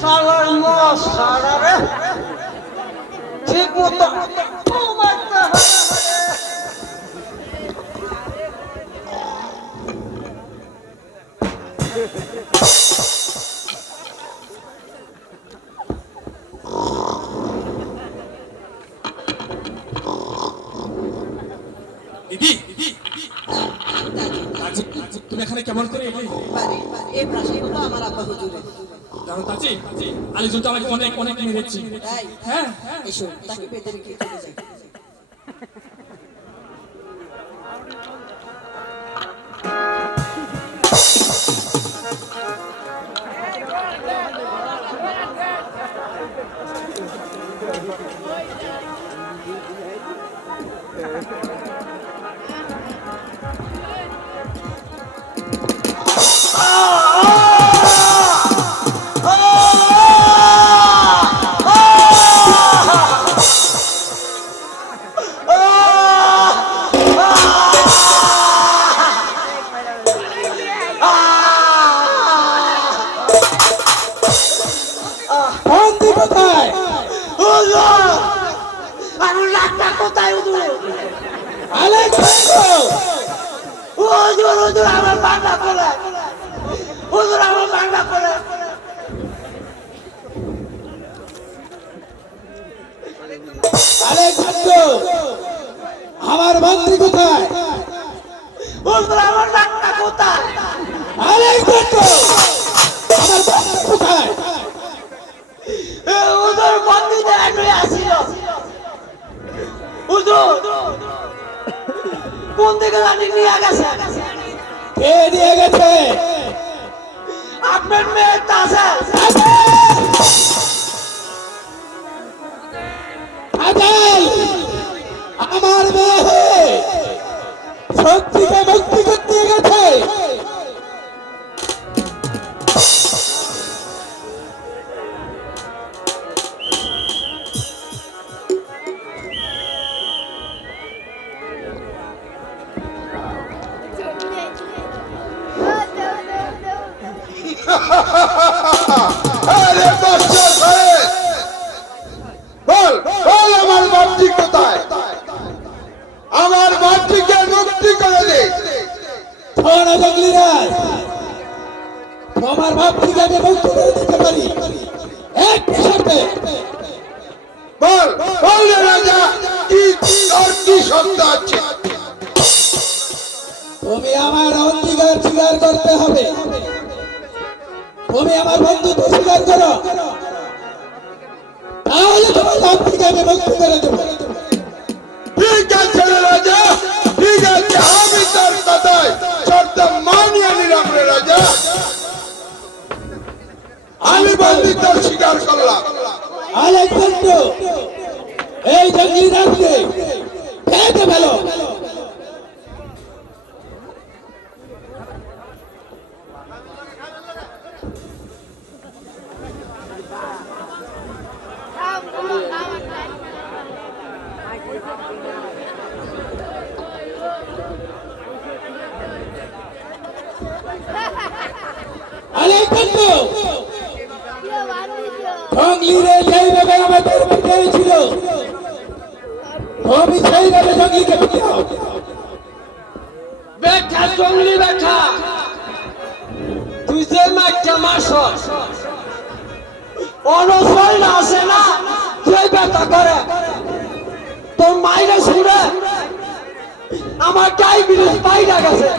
শালার মশারা রে ঠিক মতো মারতে হবে। দিদি তুমি এখানে কেমন করে এলে? এই প্রাসাদ হলো আমার আব্বা হুজুরের। জানো চাচি, আলিজুল তো আমাকে অনেক অনেক মেরেছে। হ্যাঁ এসো তাকে পেতে রেখে চলে যাই। আমার মন্ত্রী কোথায়? আমার ডাক্তার কোথায়? আমার কোথায়? উদর বন্ধুতে আসিল। উদর কোন দিকে জানি নিয়ে গেছে? কে নিয়ে গেছে? আপনার মেয়ে আছে। আমার মেয়ে শক্তিকে মুক্তি করতে গেছে। আমার বাপজিকে মুক্তি করে দে। তোমার বাপজিকে আমি মুক্তি করে দিতে পারি একটি শর্তে। বল বল রাজা, কি তোর কি শর্ত আছে? তুমি আমার অঙ্গীকার স্বীকার করতে হবে। তুমি আমার বন্ধুত্ব স্বীকার করো, তাহলে তোমার বাপজিকে আমি মুক্তি করে দেবো। ঠিক আছে রাজা, ঠিক আছে, আমি তোর কথায় শর্ত মানিয়ে নিলাম রে রাজা। আমি বন্দিত্ব স্বীকার করলাম। আলেকজান্ডার, এই জঙ্গলি রাজকে পেতে ফেলো। আলেকজান্ডার, জঙ্গলিরে যেইভাবে আমাদের পেয়েছিল, তুমি সেইভাবে জঙ্গলিকে পিটাও। বেটা জঙ্গলি বেটা, তুই যে মাইটা মাস অনসই না আসে না, তুই বেটা করে তোর মাইরে শুনে আমার ডায়াবেটিস পাইরা গেছে।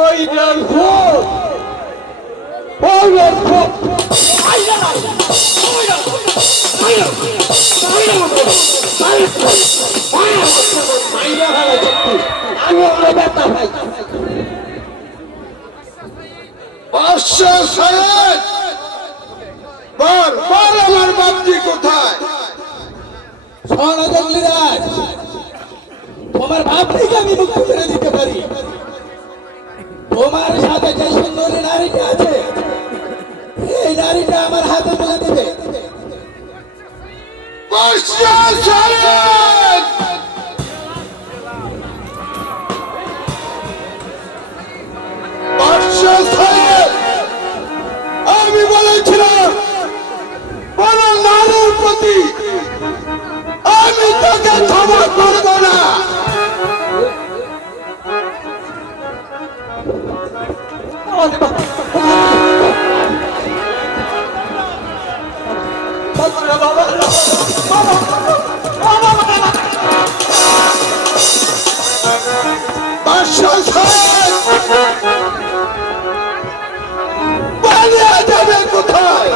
ওই রেল ফোন, ওই রেল ফোন মাইরা না, মাইরা মাইরা মাইরা ভালো করতে আমি ওরে বেটা ভাই। বাদশাহ সাহেব, বল বল আমার বাপজি কোথায়? শোনো জঙ্গলিরাজ, তোমার বাপজিকে আমি মুক্তি করে দিতে পারি। তোমার সাথে যে সুন্দরী নারীটা আছে, এই নারীটা আমার হাতে তুলে দেবে। বাদশাহ সাহেব, বাদশাহ সাহেব, আমি বলেছিলাম বাদশাহ সাহেব, পালিয়ে যাবে কোথায়?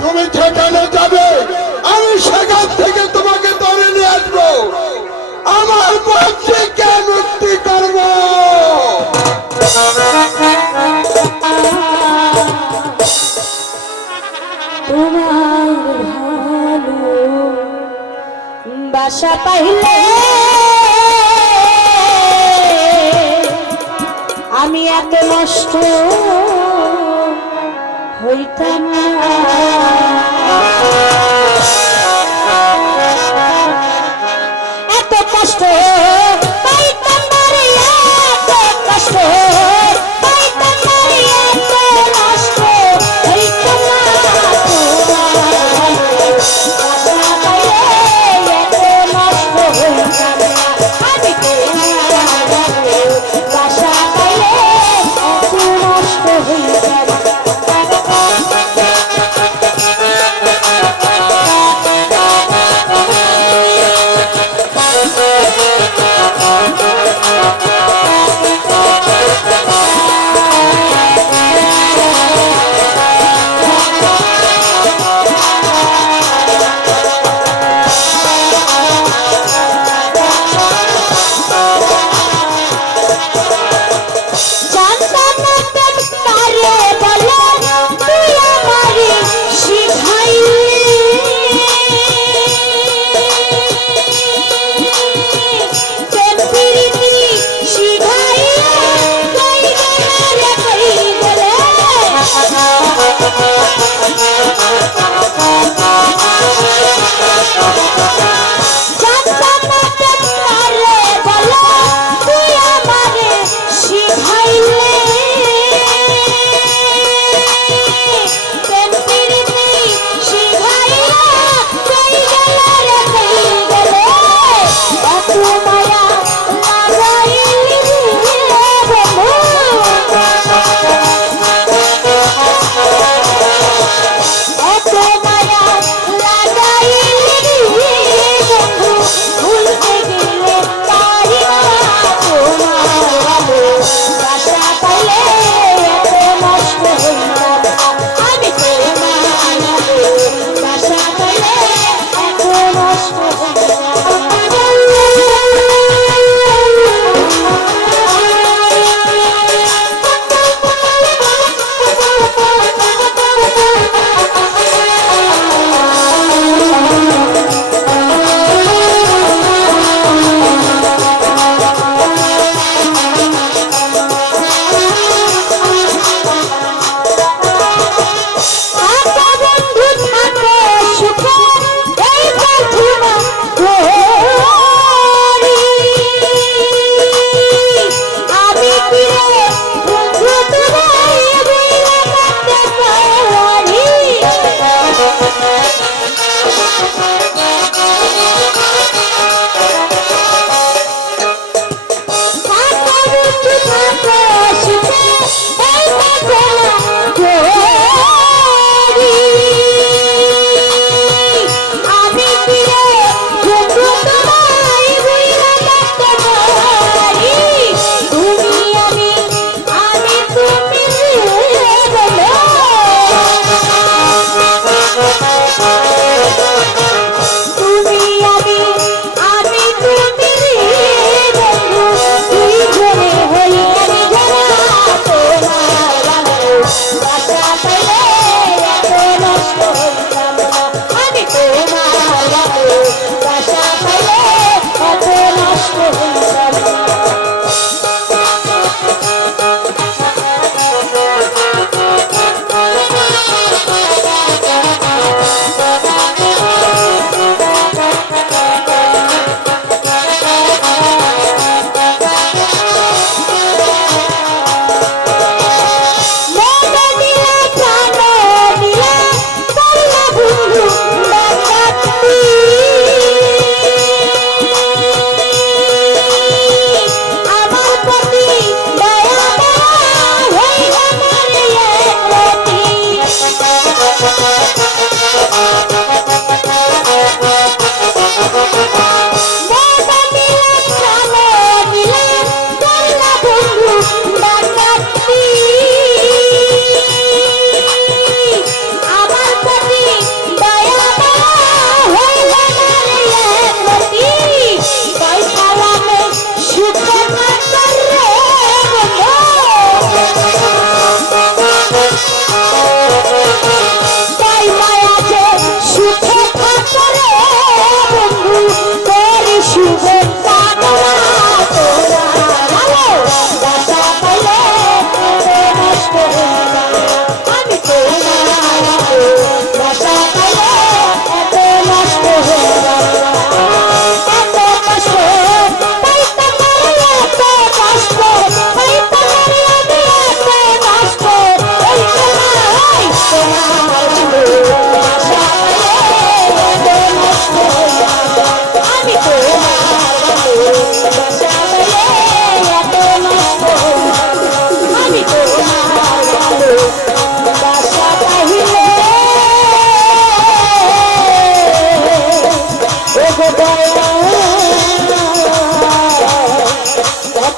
তুমি যেখানে যাবে আমি সেখান থেকে তোমাকে ধরে নিয়ে আসবো, আমার বঞ্চিকে মুক্তি করবো। তোমার ভালো বাসা পাইলে আমি এত নষ্ট হইতাম না। এত কষ্ট পাইতাম না রে, এত কষ্ট পাইতাম না রে, এত নষ্ট হইতাম না। বাসা পাইলে এত নষ্ট হইতাম না। আমি বাসা পাইলে এত নষ্ট হইতাম না।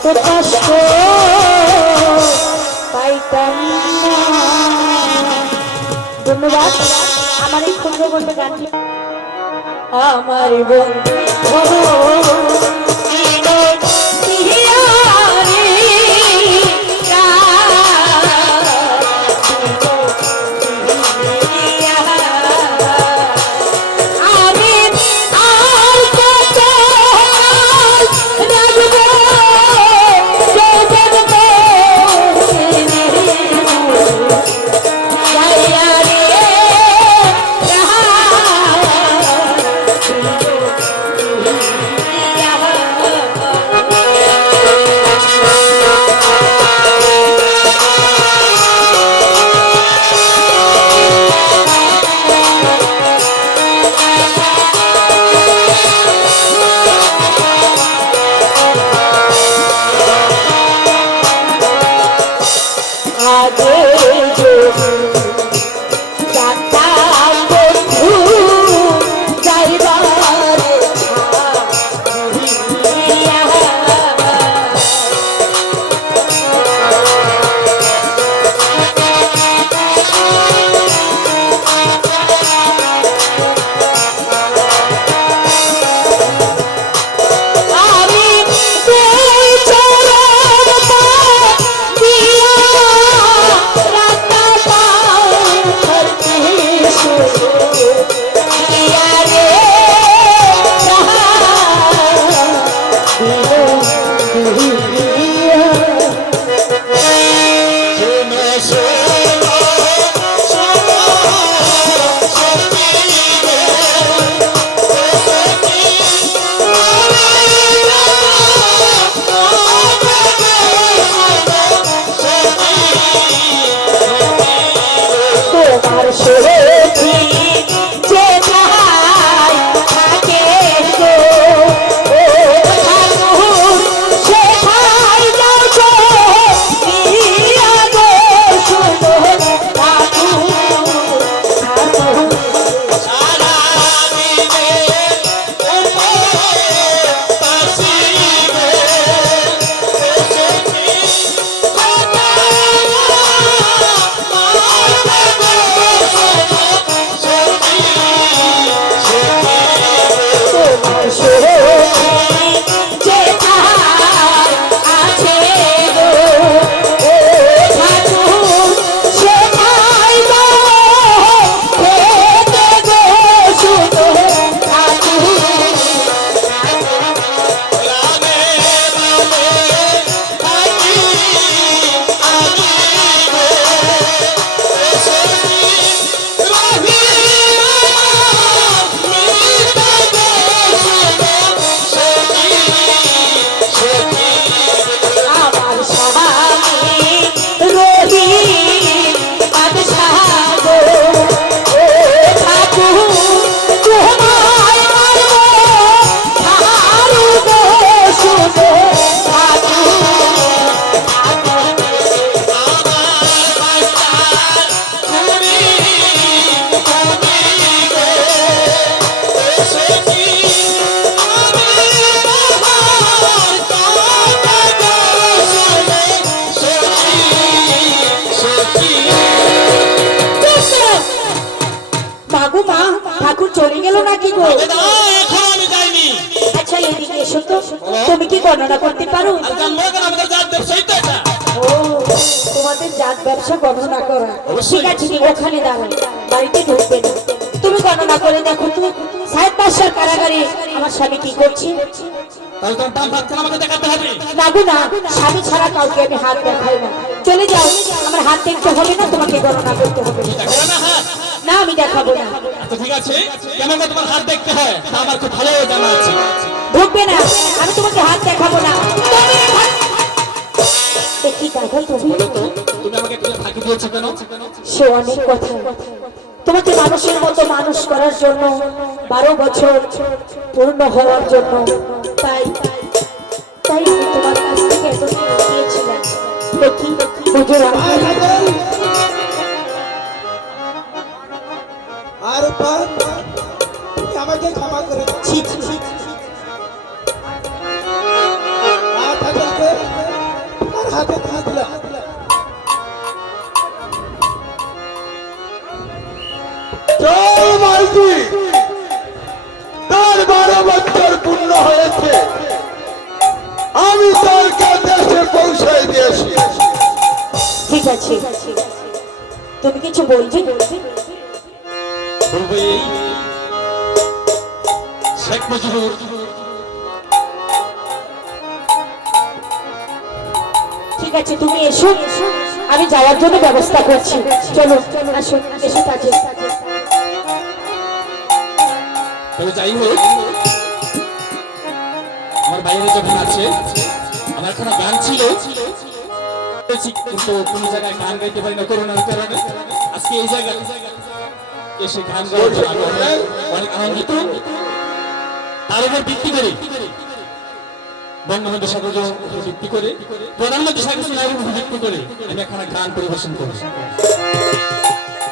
কষ্ট পাইতাম না। ধন্যবাদ। আমার এই ক্ষুদ্র গল্পে গানটি আমার বন্ধু চলে গেল নাকি গো? এখন আমি যাইনি। আচ্ছা এদিকে এসো তো, তুমি কি গণনা করতে পারো? আমাদের জাত ব্যবসায়ী তো এটা। ও তোমাদের জাত ব্যবসা গণনা করা, ঠিক আছে তুমি ওখানে দাঁড়াও, বাড়িতে ঢুকবে না। তুমি গণনা করে দেখো তো সাহেব বাদশার কারাগারে আমার স্বামী কি করছে। তাহলে তোমার দাম ভাত আমাকে দেখাতে হবে। না গো না, স্বামী ছাড়া কাউকে আমি হাত দেখাই না। চলে যাও, আমার হাত দেখতে হবে না, তোমাকে গণনা করতে হবে না, আমি দেখাবো না। আচ্ছা ঠিক আছে, কেমন করে তোমার হাত দেখতে হয় তা আমার খুব ভালো জানা আছে। ঢুকবে না, আমি তোমাকে হাত দেখাবো না। কি কথা তুমি আমাকে একটু ফাঁকি দিয়েছো কেন? সে অনেক কথা। তোমাকে মানুষের মতো মানুষ করার জন্য 12 বছর পূর্ণ হওয়ার জন্য, তাই আমি তোমার কাছ থেকে এত দিয়েছিলাম। দেখি হুজুর আর আমাকে ক্ষমা করে ছি ছি আর আছে, তুমি কিছু বলবে? বলবো এই শেখ মুজিবুর ঠিক আছে, তুমি এসো, আমি যাওয়ার জন্য ব্যবস্থা করছি। চলো আসো, এসো কাজে। তবে যাই হোক, আমার বাইরে যখন আছে, আমার কোনো গান ছিল কিন্তু কোনো জায়গায় গান গাইতে পারি না করোনার কারণে। আজকে এই জায়গায় এসে গান গাওয়ার জন্য আমি অনেক আনন্দিত। তার উপর ভিত্তি করে বঙ্গবন্ধু শেখ মুজিবুর উপর ভিত্তি করে, প্রধানমন্ত্রী শেখ হাসিনার উপর ভিত্তি করে আমি একখানা গান পরিবেশন করছি।